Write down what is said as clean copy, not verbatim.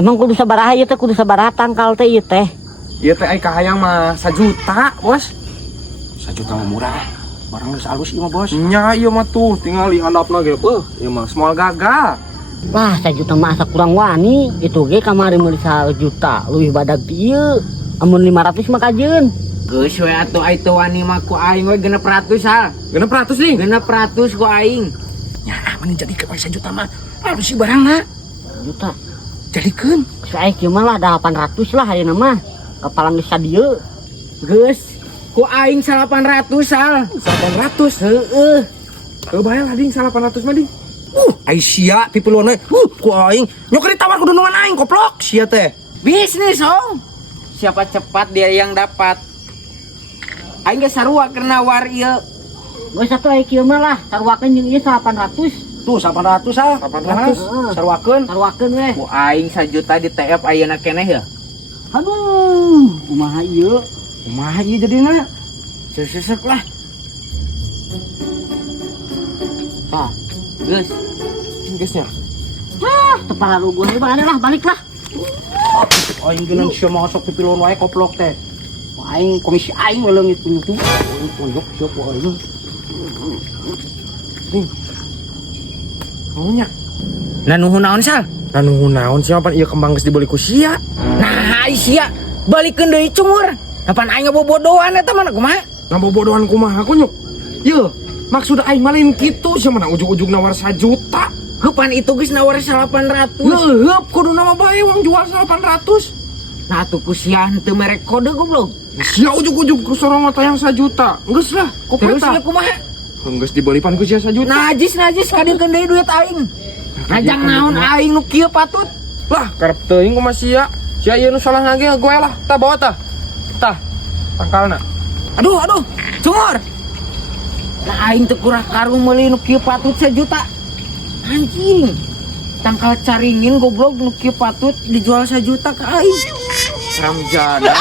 Emang kudu sabaraha ieu teh, kudu sabaraha tangkal teh ieu teh? Ieu teh ai kahayang mah 1 juta, Bos. 1 juta mah murah. Barang geus alus ieu mah, Bos. Nya ieu mah tuh tinggal dihandapna ge. Ieu mah semua gagal. Wah, 1 juta mah asa kurang wani. Itu ge kamari meuli 1 juta, leuwih badag ti ieu. Amun 500 mah kajeun. Geus we atuh ai teu wani mah ku aing we 600 hal. 600 nih. 600 ku aing. Nya mending jadikeun 1 juta mah. Alus sih barangna. 1 juta. Jadikeun. Saya kieu mah lah 800 lah ayeuna mah. Kapalan geus dieu. Geus ku aing 800 hal. 800. Heeh. Teu bae lah ding 800 mah ding. Ai sia pipilona. Ku aing nyok ditawar ku dunungan aing goblok sia teh. Bisnis, Om. Siapa cepat dia yang dapat. Aing geus sarua keur nawar ieu. Geus atuh aya kieu mah lah, sarwakeun jeung ieu 800. Tuh 800 ah. 800. Sarwakeun. Sarwakeun we. Ku aing 1 juta di TF ayeuna keneh ya. Aduh, kumaha ieu? Kumaha ieu jadina? Sesek lah. Tah, Geus. Geusnya. tepala lugu we balik lah, balik lah. Aing geunan sia masuk pipilon wae goblok teh. Aing komisi aing we leungit punya tuh. Pojok sia ku aing. Nuhunnya. Nah nuhun naon sal? Nah nuhun naon sia pan ieu kembang geus dibeli ku sia. Nah ai sia balikeun deui cungur. Kapan aing ngebobodohan eta mah kumaha? Ngabobodohan kumaha ku nyuk. Ieu maksud aing mah lain kitu sia mana ujug-ujug nawar 1 juta. Heupan itu geus nawar 800. Leuheup kudu nama bae uang jual 800. Nah atuh ku sia henteu merek kode goblok. Sia ujug-ujug ku sorong tayang 1 juta. Geus lah, Terus kopeta. ieu kumaha? Geus dibeli pan ku sia 1 juta. Najis kadikeun deui duit aing. Ngajak naon aing nu kieu patut. Lah, karep teuing kumaha sia. Sia ieu nu salah ngage gue lah. Tah bawa tah. Tah. Tangkalna. Aduh, cungur. Lah aing teu kurang karung meuli nu kieu patut 1 juta. Anjing. Tangkal caringin goblok nu kieu patut dijual 1 juta ke aing. Ramjana.